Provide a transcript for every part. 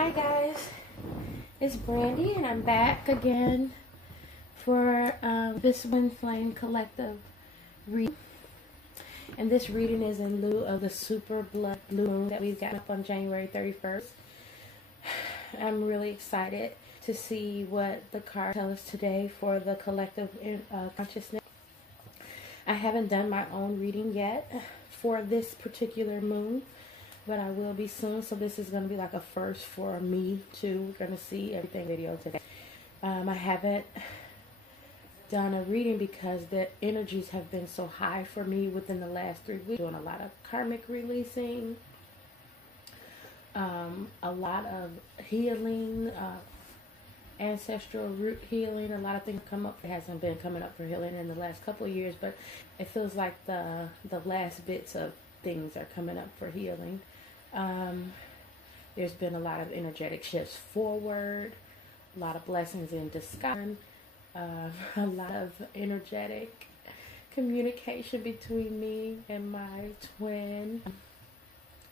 Hi guys, it's Brandi and I'm back again for this Wind Flame Collective reading. And this reading is in lieu of the super blood blue moon that we've gotten up on January 31st. I'm really excited to see what the cards tell us today for the collective consciousness. I haven't done my own reading yet for this particular moon, but I will be soon. So this is going to be like a first for me too. We're going to see everything video today. I haven't done a reading because the energies have been so high for me within the last 3 weeks. Doing a lot of karmic releasing, a lot of healing, ancestral root healing. A lot of things come up. It hasn't been coming up for healing in the last couple of years, but it feels like the last bits of things are coming up for healing. There's been a lot of energetic shifts forward, a lot of blessings in disguise, a lot of energetic communication between me and my twin.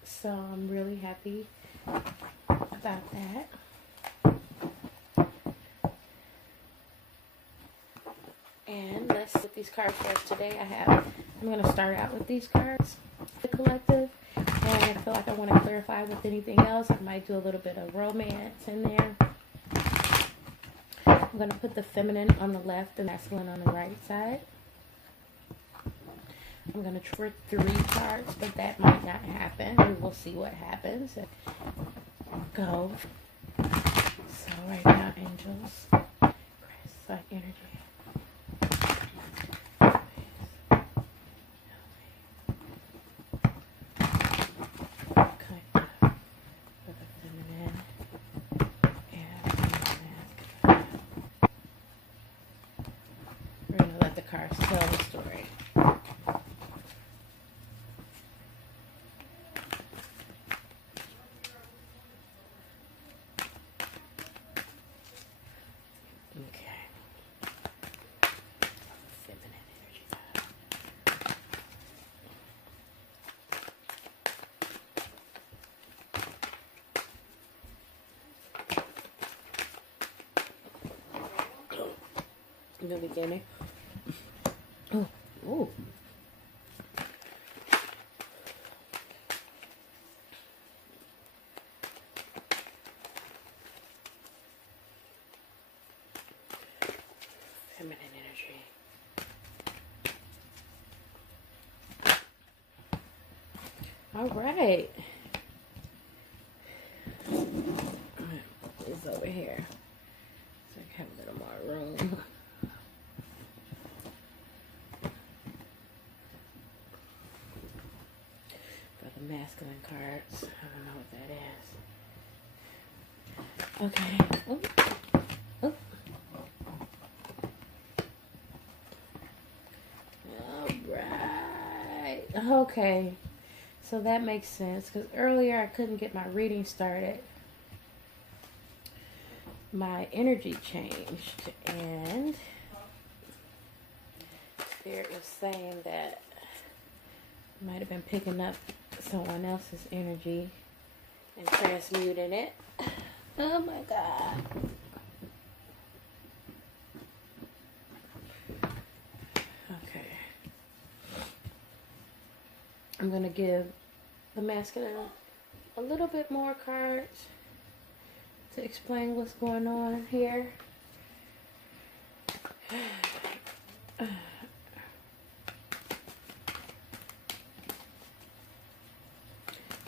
So I'm really happy about that. And let's put these cards for us today. I'm going to start out with these cards, the collective, and I feel like I want to clarify with anything else. I might do a little bit of romance in there. I'm going to put the feminine on the left and masculine on the right side. I'm going to trick 3 cards, but that might not happen. We will see what happens. Go. So right now, angels, Christ-like energy. Cards tell the story. Okay. Feminine energy. In the beginning. Oh, oh. Feminine energy. All right. It's over here. So I have a little more room. Masculine cards. I don't know what that is. Okay. Oh. Oh. Alright. Okay. So that makes sense. Because earlier I couldn't get my reading started. My energy changed. And Spirit was saying that I might have been picking up someone else's energy and transmuting it. Oh my God. Okay. I'm going to give the masculine a little bit more cards to explain what's going on here.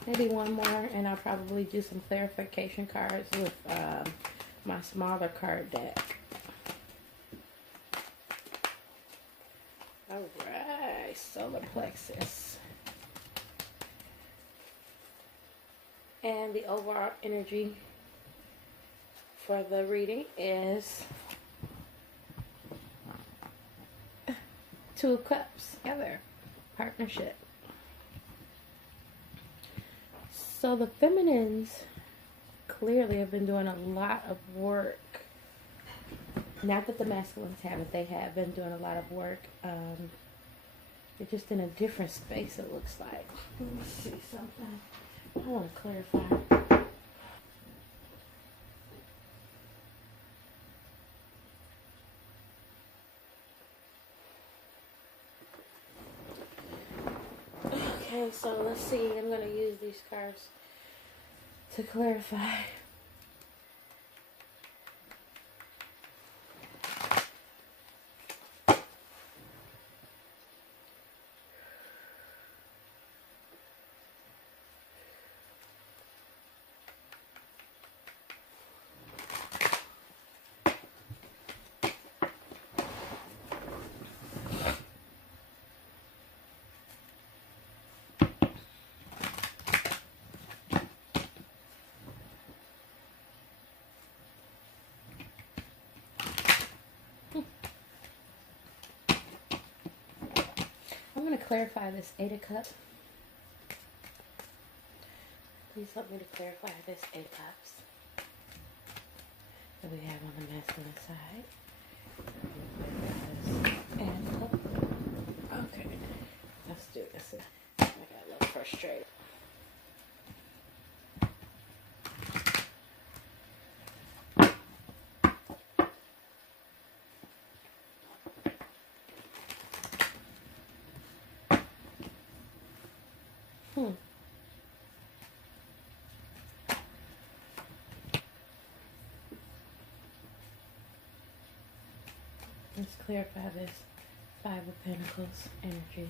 Maybe one more, and I'll probably do some clarification cards with my smaller card deck. Alright, solar plexus. And the overall energy for the reading is 2 of Cups. Together. Partnership. So the feminines clearly have been doing a lot of work. Not that the masculines haven't. They have been doing a lot of work. They're just in a different space, it looks like. Let me see something. I want to clarify. Okay, so let's see. I'm going to use these cards to clarify. I'm going to clarify this Eight of Cups. Please help me to clarify this Eight of Cups that we have on the masculine side. And okay, let's do this. I got a little frustrated. Let's clarify this Five of Pentacles energy.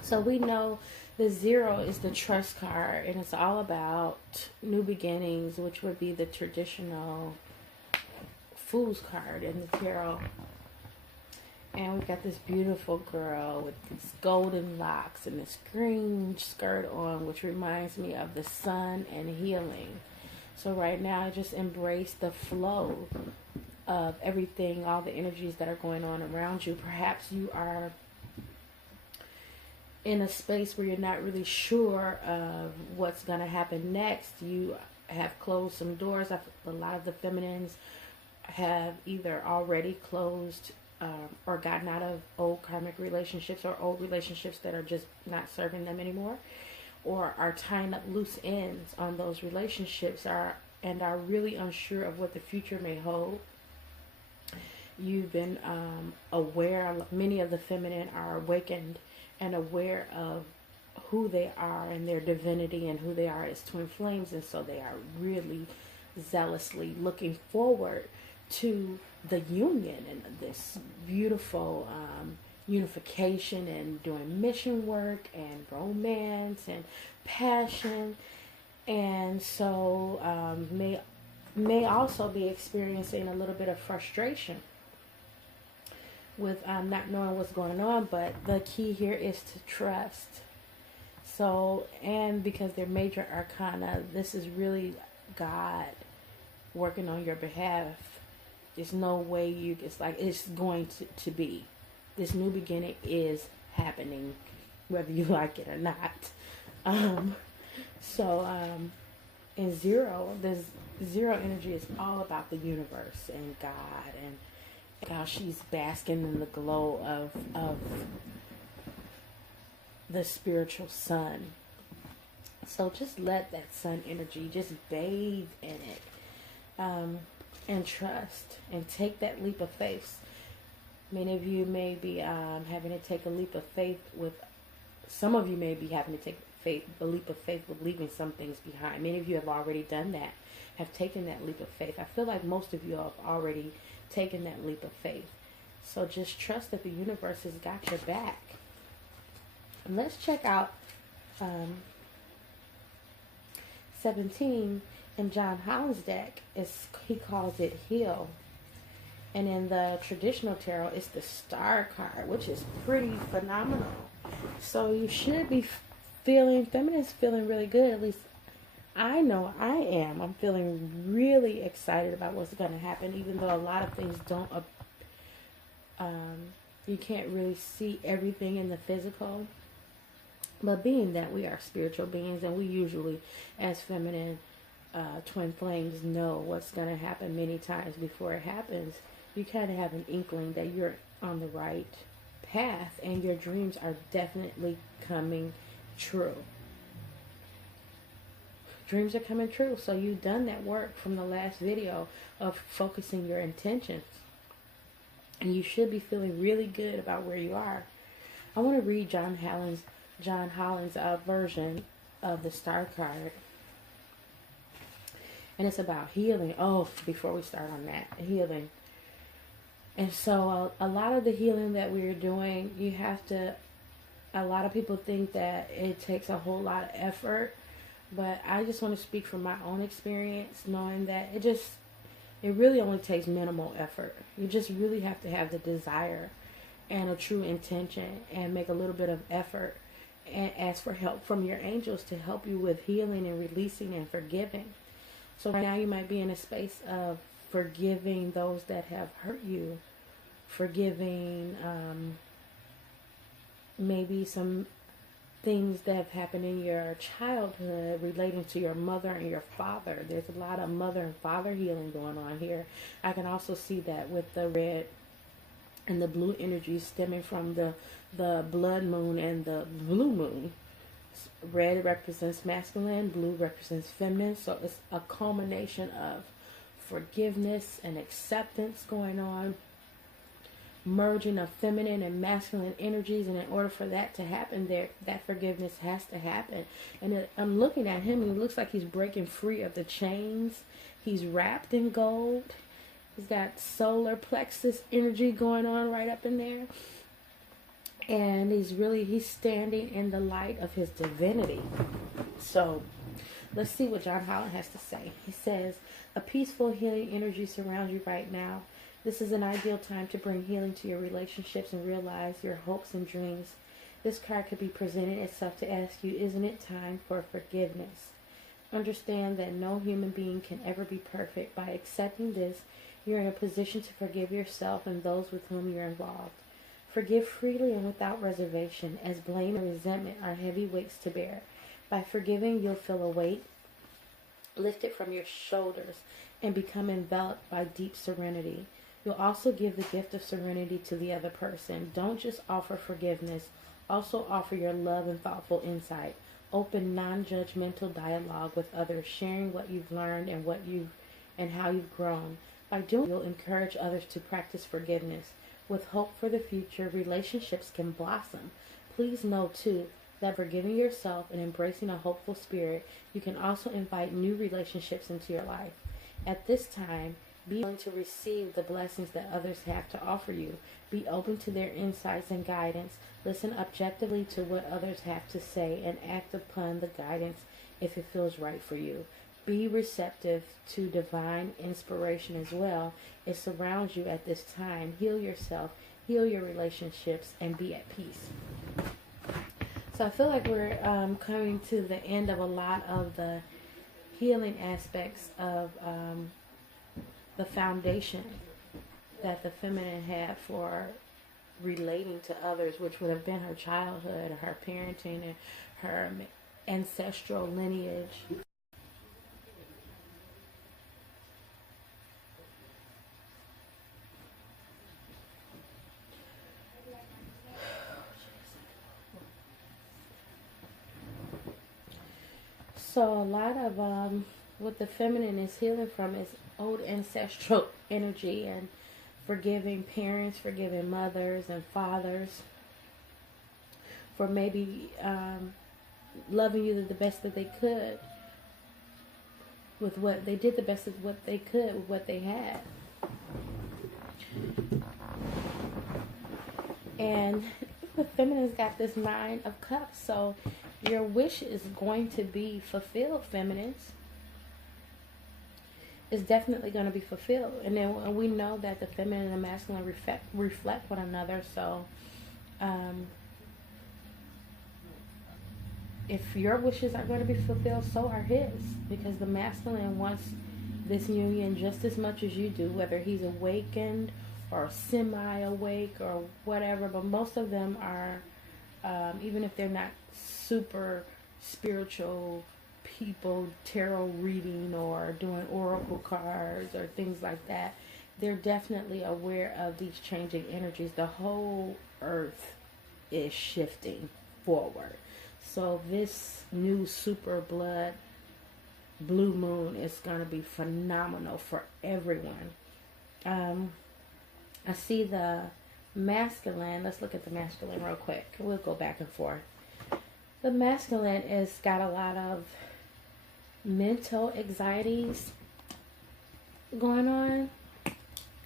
So we know the Zero is the trust card, and it's all about new beginnings, which would be the traditional Fool's card in the tarot. And we've got this beautiful girl with these golden locks and this green skirt on, which reminds me of the sun and healing. So right now, just embrace the flow of everything, all the energies that are going on around you. Perhaps you are in a space where you're not really sure of what's going to happen next. You have closed some doors. A lot of the feminines have either already closed or gotten out of old karmic relationships or old relationships that are just not serving them anymore, or are tying up loose ends on those relationships and are really unsure of what the future may hold. You've been aware, many of the feminine are awakened and aware of who they are and their divinity and who they are as twin flames, and so they are really zealously looking forward to the union and this beautiful unification and doing mission work and romance and passion. And so may also be experiencing a little bit of frustration with not knowing what's going on, but the key here is to trust. So, and because they're major arcana, this is really God working on your behalf. There's no way it's going to be. This new beginning is happening, whether you like it or not. In Zero, this Zero energy is all about the universe and God and how she's basking in the glow of the spiritual sun. So just let that sun energy, just bathe in it. And trust and take that leap of faith. Many of you may be having to take a leap of faith with, some of you may be having to take the leap of faith with leaving some things behind. Many of you have already done that, have taken that leap of faith. I feel like most of you have already taken that leap of faith. So just trust that the universe has got your back. And let's check out 17 in John Holland's deck. He calls it Heal. And in the traditional tarot, it's the Star card, which is pretty phenomenal. So you should be feminine's feeling really good. At least I know I am. I'm feeling really excited about what's going to happen, even though a lot of things don't, you can't really see everything in the physical. But being that we are spiritual beings, and we usually, as feminine twin flames, know what's going to happen many times before it happens, you kind of have an inkling that you're on the right path, and your dreams are definitely coming true. dreams are coming true. So you've done that work from the last video of focusing your intentions. And you should be feeling really good about where you are. I want to read John Holland's version of the star card. And it's about healing. Oh, before we start on that, healing. And so a lot of the healing that we're doing, a lot of people think that it takes a whole lot of effort. But I just want to speak from my own experience, knowing that it really only takes minimal effort. You just really have to have the desire and a true intention and make a little bit of effort and ask for help from your angels to help you with healing and releasing and forgiving. So right now you might be in a space of forgiving those that have hurt you, forgiving maybe some things that have happened in your childhood relating to your mother and your father. There's a lot of mother and father healing going on here. I can also see that with the red and the blue energy stemming from the blood moon and the blue moon. Red represents masculine, blue represents feminine. So it's a culmination of forgiveness and acceptance going on, merging of feminine and masculine energies. And in order for that to happen, that forgiveness has to happen. And I'm looking at him and he looks like he's breaking free of the chains. He's wrapped in gold. He's got solar plexus energy going on right up in there. And he's standing in the light of his divinity. So let's see what John Holland has to say. He says, a peaceful healing energy surrounds you right now. This is an ideal time to bring healing to your relationships and realize your hopes and dreams. This card could be presented itself to ask you, isn't it time for forgiveness? Understand that no human being can ever be perfect. By accepting this, you're in a position to forgive yourself and those with whom you're involved. Forgive freely and without reservation, as blame and resentment are heavy weights to bear. By forgiving, you'll feel a weight lifted from your shoulders and become enveloped by deep serenity. You'll also give the gift of serenity to the other person. Don't just offer forgiveness, also offer your love and thoughtful insight. Open non-judgmental dialogue with others, sharing what you've learned and how you've grown. By doing, you'll encourage others to practice forgiveness. With hope for the future, relationships can blossom. Please know, too, that forgiving yourself and embracing a hopeful spirit, you can also invite new relationships into your life. At this time, be willing to receive the blessings that others have to offer you. Be open to their insights and guidance. Listen objectively to what others have to say and act upon the guidance if it feels right for you. Be receptive to divine inspiration as well. It surrounds you at this time. Heal yourself, heal your relationships, and be at peace. So I feel like we're coming to the end of a lot of the healing aspects of the foundation that the feminine had for relating to others, which would have been her childhood, her parenting, and her ancestral lineage. So a lot of what the feminine is healing from is old ancestral energy and forgiving parents, forgiving mothers and fathers for maybe loving you the best that they could with what they did, the best of what they could with what they had. And the feminine's got this Nine of Cups, so your wish is going to be fulfilled, feminines. It's definitely going to be fulfilled. And then we know that the feminine and masculine reflect one another. So if your wishes are going to be fulfilled, so are his. Because the masculine wants this union just as much as you do, whether he's awakened or semi-awake or whatever. But most of them are, even if they're not super spiritual people, tarot reading or doing oracle cards or things like that, they're definitely aware of these changing energies. The whole earth is shifting forward. So this new super blood blue moon is going to be phenomenal for everyone. I see the masculine. Let's look at the masculine real quick. We'll go back and forth. The masculine is got a lot of mental anxieties going on,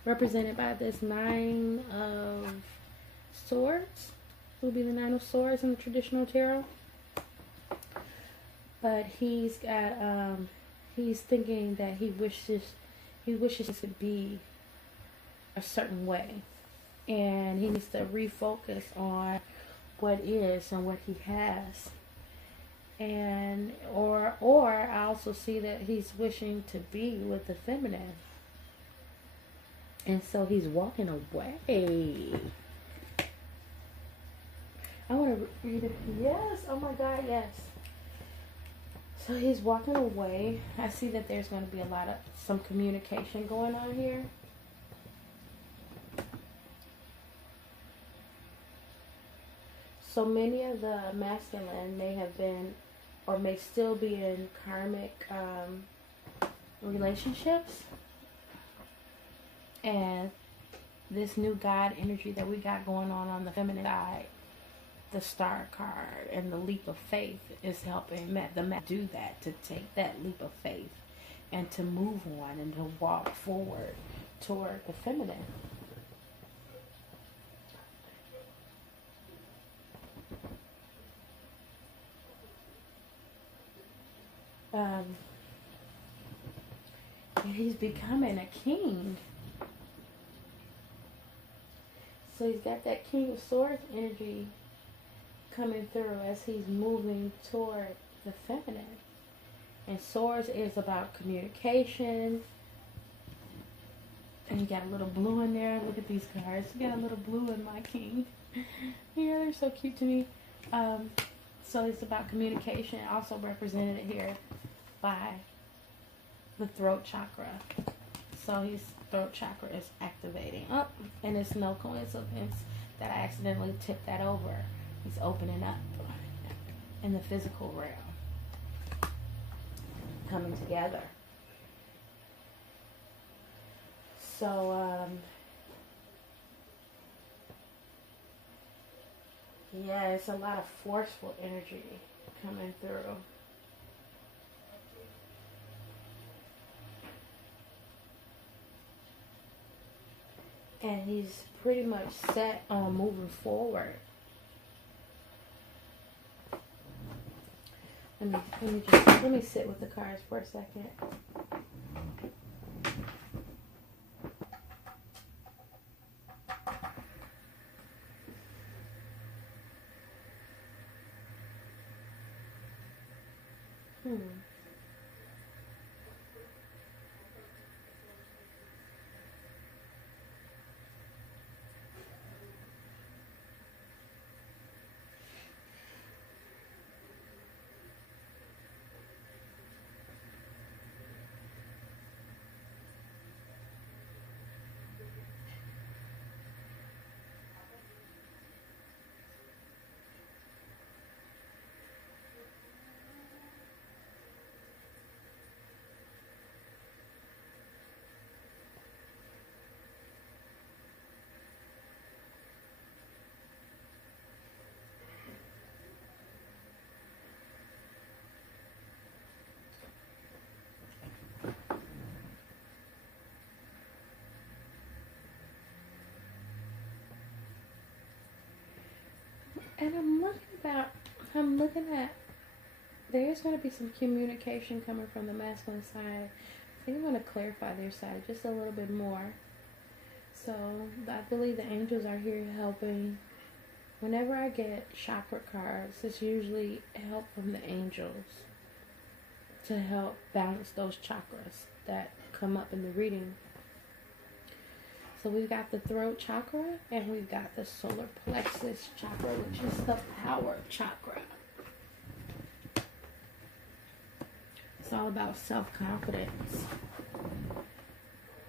represented by this Nine of Swords. Will be the Nine of Swords in the traditional tarot. But he's got he's thinking that he wishes it could be a certain way, and he needs to refocus on what is and what he has. And or I also see that he's wishing to be with the feminine, and so he's walking away. I want to read it. Yes, oh my God, yes. So he's walking away. I see that there's going to be some communication going on here. So many of the masculine may have been or may still be in karmic relationships. And this new God energy that we got going on the feminine side, the Star card and the leap of faith is helping the man do that, to take that leap of faith and to move on and to walk forward toward the feminine. And he's becoming a king. So he's got that King of Swords energy coming through as he's moving toward the feminine. And Swords is about communication. And you got a little blue in there. Look at these cards. You got a little blue in my king. Yeah, they're so cute to me. So it's about communication, also represented here by the throat chakra. So his throat chakra is activating up, and it's no coincidence that I accidentally tipped that over. He's opening up in the physical realm, coming together. So, yeah, it's a lot of forceful energy coming through. And he's pretty much set on moving forward. Let me sit with the cards for a second. And I'm looking at, there's going to be some communication coming from the masculine side. I think I'm going to clarify their side just a little bit more. So I believe the angels are here helping. Whenever I get chakra cards, it's usually help from the angels to help balance those chakras that come up in the reading. So we've got the throat chakra and we've got the solar plexus chakra, which is the power chakra. It's all about self-confidence.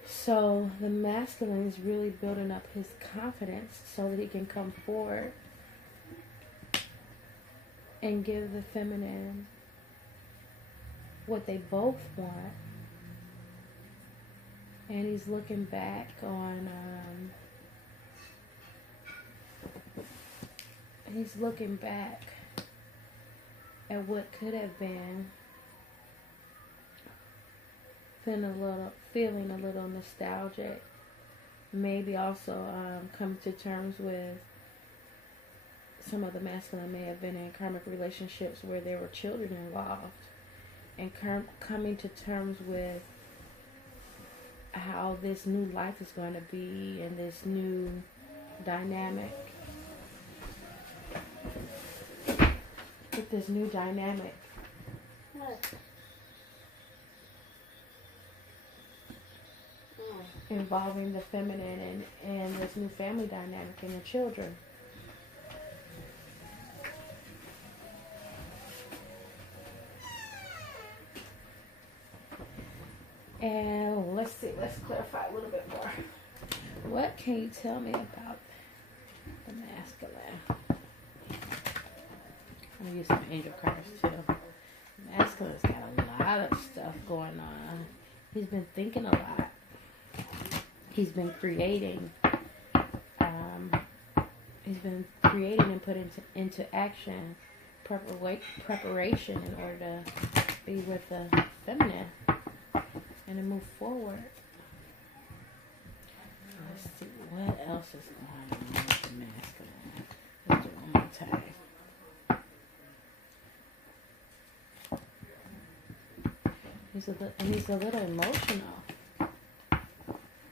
So the masculine is really building up his confidence so that he can come forward and give the feminine what they both want. And he's looking back on, he's looking back at what could have been, feeling a little nostalgic. Maybe also come to terms with some of the masculine may have been in karmic relationships where there were children involved, and coming to terms with how this new life is going to be and this new dynamic. With this new dynamic. Involving the feminine and this new family dynamic and the children. And let's clarify a little bit more. What can you tell me about the masculine? I'm gonna use some angel cards too. Masculine's got a lot of stuff going on. He's been thinking a lot. He's been creating. He's been creating and put into action preparation in order to be with the feminine and to move forward. Let's see what else is going on with the masculine. Let's do it one more time. He's a little emotional.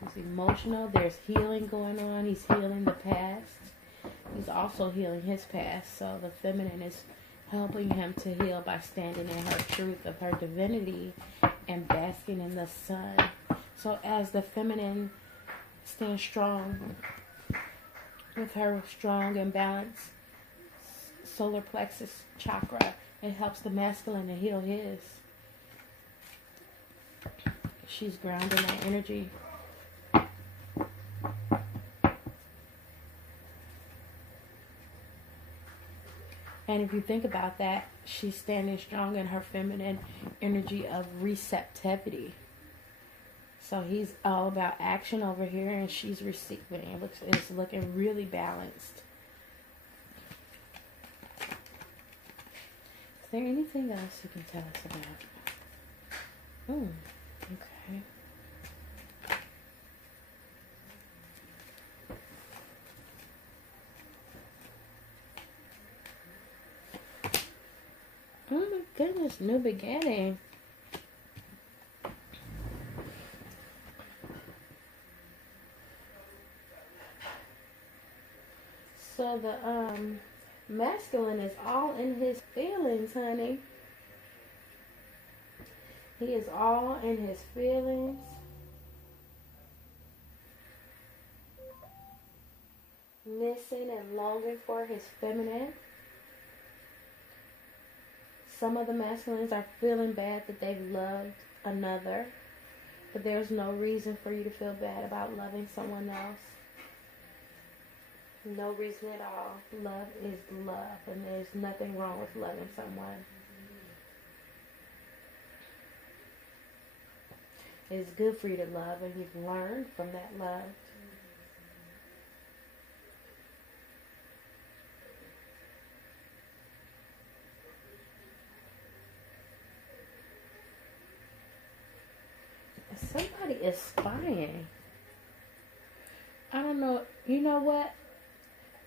He's emotional. There's healing going on. He's healing the past. He's also healing his past. So the feminine is helping him to heal by standing in her truth of her divinity and basking in the sun. So as the feminine stands strong with her strong and balanced solar plexus chakra, it helps the masculine to heal his. She's grounding that energy. And if you think about that, she's standing strong in her feminine energy of receptivity. So he's all about action over here, and she's receiving. It's looking really balanced. Is there anything else you can tell us about? Okay. Oh my goodness, new beginning. So the masculine is all in his feelings, honey. He is all in his feelings. Missing and longing for his feminine. Some of the masculines are feeling bad that they've loved another, but there's no reason for you to feel bad about loving someone else. No reason at all. Love is love, and there's nothing wrong with loving someone. It's good for you to love, and you've learned from that love. Somebody is spying. I don't know. You know what?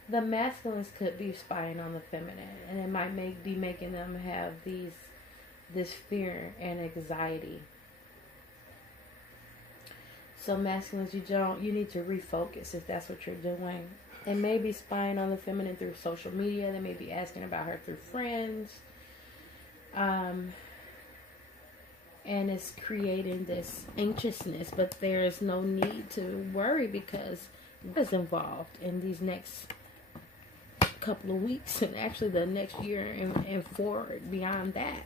The masculines could be spying on the feminine, and it might be making them have this fear and anxiety. So masculines, you need to refocus if that's what you're doing. They may be spying on the feminine through social media. They may be asking about her through friends. And it's creating this anxiousness, but there is no need to worry because God is involved in these next couple of weeks, and actually the next year and forward beyond that.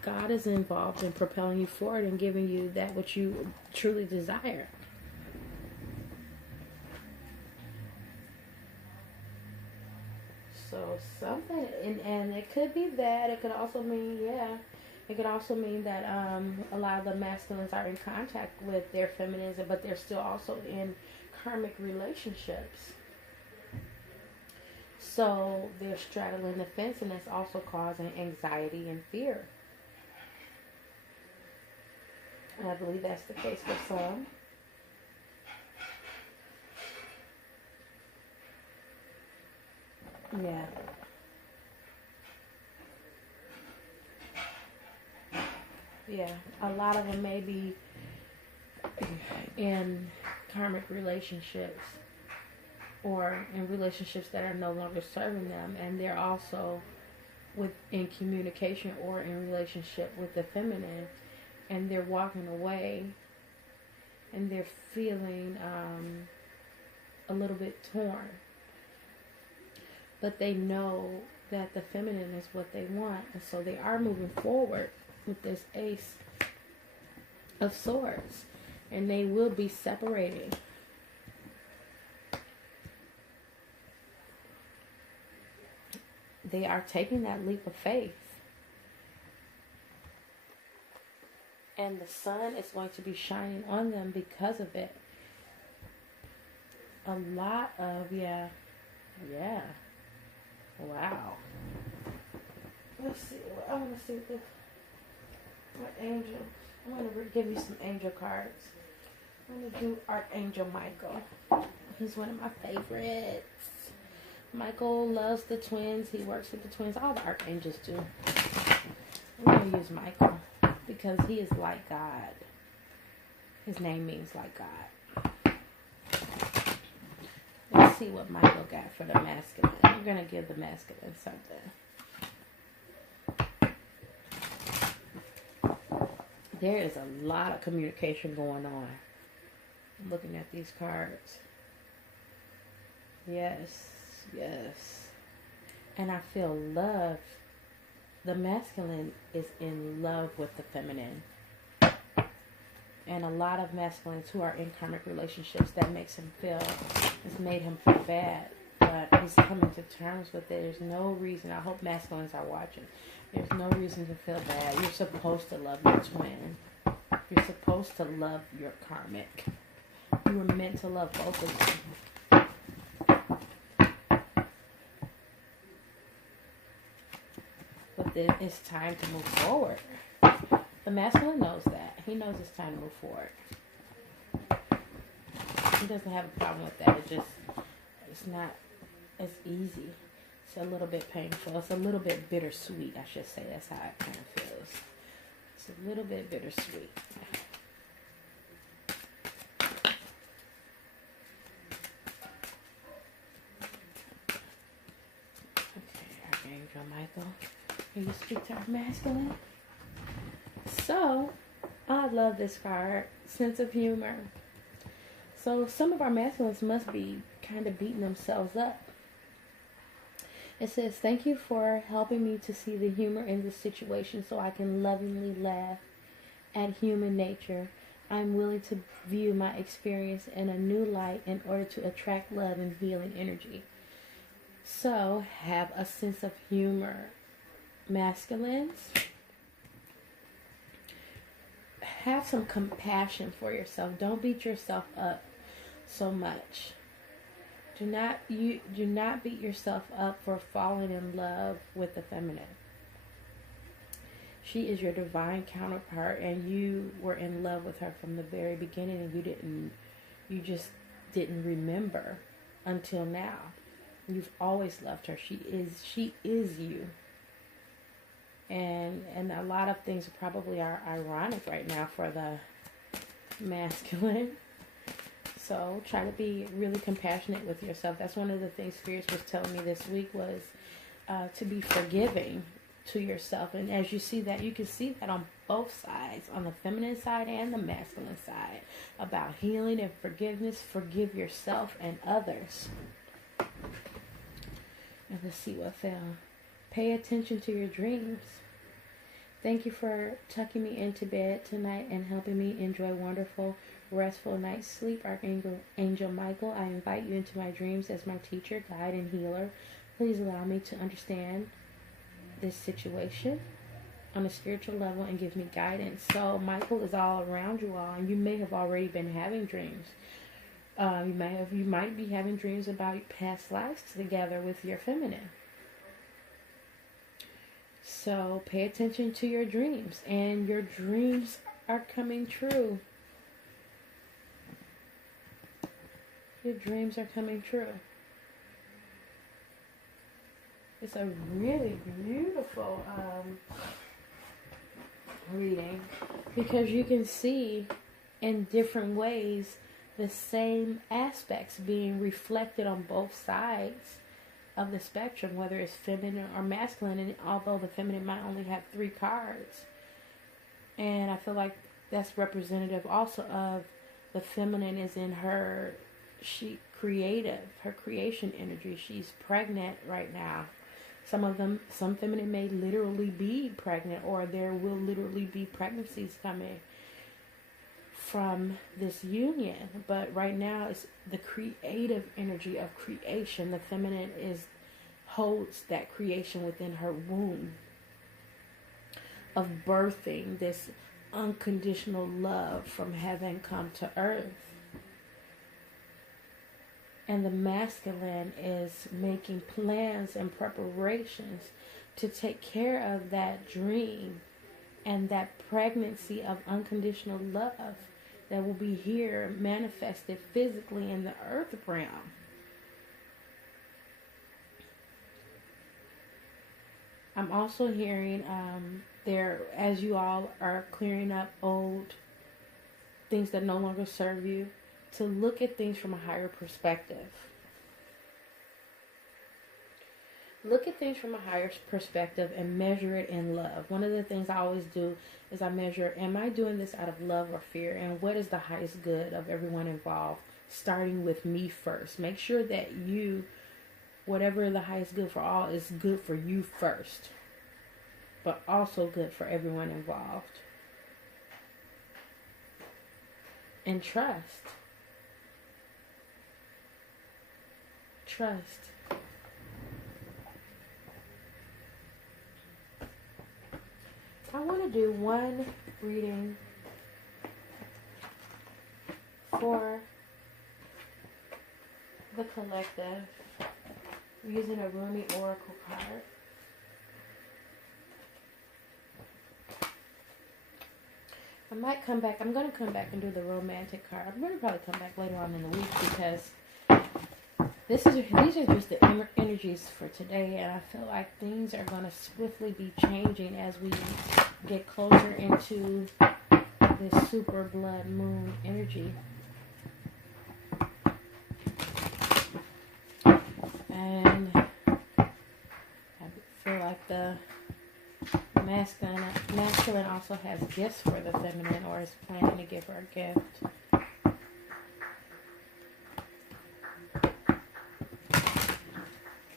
God is involved in propelling you forward and giving you that which you truly desire. So something, and it could be that. It could also mean, It could also mean that a lot of the masculines are in contact with their feminines, but they're still also in karmic relationships. So they're straddling the fence, and that's also causing anxiety and fear. And I believe that's the case for some. Yeah. Yeah. A lot of them may be in karmic relationships or in relationships that are no longer serving them, and they're also in communication or in relationship with the feminine, and they're walking away and they're feeling a little bit torn, but they know that the feminine is what they want, and so they are moving forward with this Ace of Swords, and they will be separating. They are taking that leap of faith. And the sun is going to be shining on them because of it. A lot of, yeah. Wow. Let's see. I want to see what angel. I want to give you some angel cards. I'm going to do Archangel Michael. He's one of my favorites. Michael loves the twins. He works with the twins. All the archangels do. I'm going to use Michael because he is like God. His name means like God. Let's see what Michael got for the masculine. We're going to give the masculine something. There is a lot of communication going on. I'm looking at these cards. Yes. And I feel love. The masculine is in love with the feminine. And a lot of masculines who are in karmic relationships, that makes him feel, it's made him feel bad. But he's coming to terms with it. There's no reason. I hope masculines are watching. There's no reason to feel bad. You're supposed to love your twin. You're supposed to love your karmic. You were meant to love both of them. But then it's time to move forward. The masculine knows that. He knows it's time to move forward. He doesn't have a problem with that. It's not as easy. It's a little bit painful. It's a little bit bittersweet, I should say. That's how it kind of feels. It's a little bit bittersweet. Okay, Archangel Michael. Can you speak to our masculine? So, I love this card. Sense of humor. So, some of our masculines must be kind of beating themselves up. It says, thank you for helping me to see the humor in this situation so I can lovingly laugh at human nature. I'm willing to view my experience in a new light in order to attract love and healing energy. So, have a sense of humor. Masculines, have some compassion for yourself. Don't beat yourself up so much. Do not beat yourself up for falling in love with the feminine. She is your divine counterpart, and you were in love with her from the very beginning, and you just didn't remember until now. You've always loved her. She is you. And a lot of things probably are ironic right now for the masculine. So try to be really compassionate with yourself. That's one of the things Spirits was telling me this week was to be forgiving to yourself. And as you see that, you can see that on both sides, on the feminine side and the masculine side, about healing and forgiveness. Forgive yourself and others. And let's see what fell. Pay attention to your dreams. Thank you for tucking me into bed tonight and helping me enjoy wonderful, restful night's sleep. Archangel Michael, I invite you into my dreams as my teacher, guide, and healer. Please allow me to understand this situation. on a spiritual level and gives me guidance. So Michael is all around you all, and you may have already been having dreams. You might be having dreams about past lives together with your feminine. So pay attention to your dreams, and your dreams are coming true. Your dreams are coming true. It's a really beautiful reading, because you can see in different ways the same aspects being reflected on both sides of the spectrum, whether it's feminine or masculine. And although the feminine might only have 3 cards, and I feel like that's representative also of the feminine is in her her creation energy. She's pregnant right now. Some feminine may literally be pregnant, or there will literally be pregnancies coming from this union. But right now it's the creative energy of creation. The feminine holds that creation within her womb, of birthing this unconditional love from heaven come to earth. And the masculine is making plans and preparations to take care of that dream and that pregnancy of unconditional love that will be here manifested physically in the earth realm. I'm also hearing as you all are clearing up old things that no longer serve you, to look at things from a higher perspective. Look at things from a higher perspective and measure it in love. One of the things I always do is I measure, am I doing this out of love or fear? And what is the highest good of everyone involved? Starting with me first. Make sure that whatever the highest good for all, is good for you first, but also good for everyone involved. And trust. I want to do one reading for the collective using a Rumi Oracle card. I might come back. I'm going to come back and do the romantic card. I'm going to probably come back later on in the week, because these are just the energies for today, and I feel like things are going to swiftly be changing as we get closer into this super blood moon energy. And I feel like the masculine also has gifts for the feminine, or is planning to give her a gift.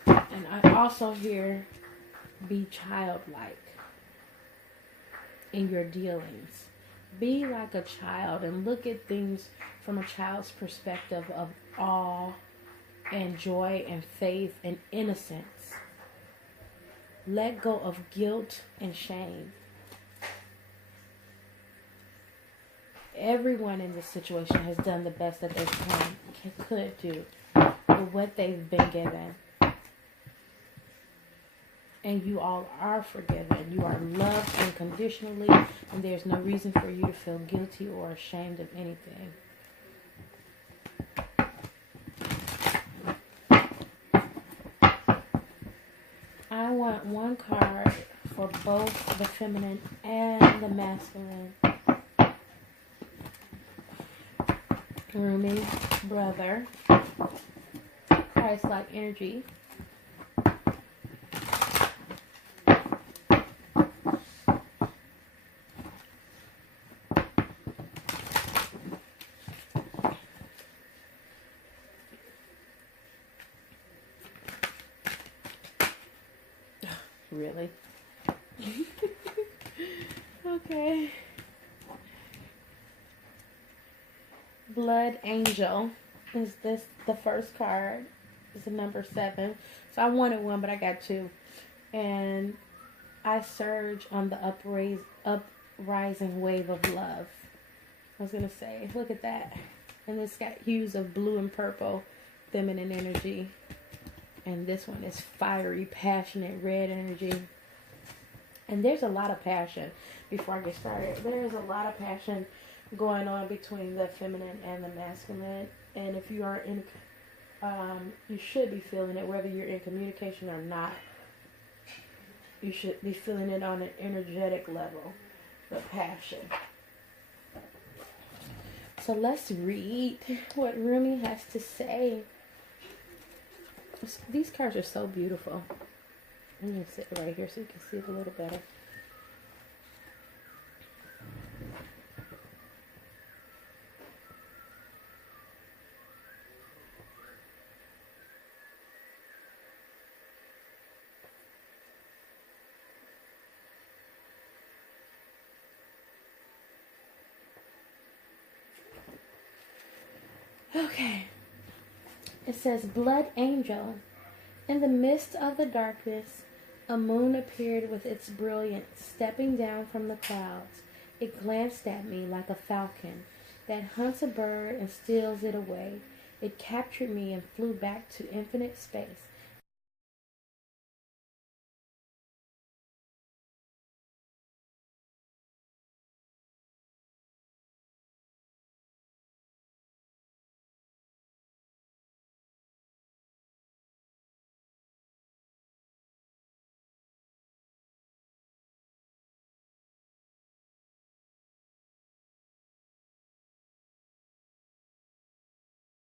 And I also hear, be childlike in your dealings. Be like a child and look at things from a child's perspective of awe and joy and faith and innocence. Let go of guilt and shame. Everyone in this situation has done the best that they could do with what they've been given. And you all are forgiven. You are loved unconditionally, and there's no reason for you to feel guilty or ashamed of anything. I want one card for both the feminine and the masculine. Rumi, brother, Christ-like energy. Really? Okay. Blood Angel is this the first card. It's a number 7. So I wanted one, but I got 2. And I surge on the uprising wave of love. I was going to say, look at that. And it's got hues of blue and purple, feminine energy. And this one is fiery, passionate, red energy. And there's a lot of passion. Before I get started, there's a lot of passion going on between the feminine and the masculine. And if you are in, you should be feeling it, whether you're in communication or not. You should be feeling it on an energetic level, the passion. So let's read what Rumi has to say. These cards are so beautiful. I'm going to sit right here so you can see it a little better. Okay. It says, Blood Angel. In the midst of the darkness, a moon appeared with its brilliance, stepping down from the clouds. It glanced at me like a falcon that hunts a bird and steals it away. It captured me and flew back to infinite space.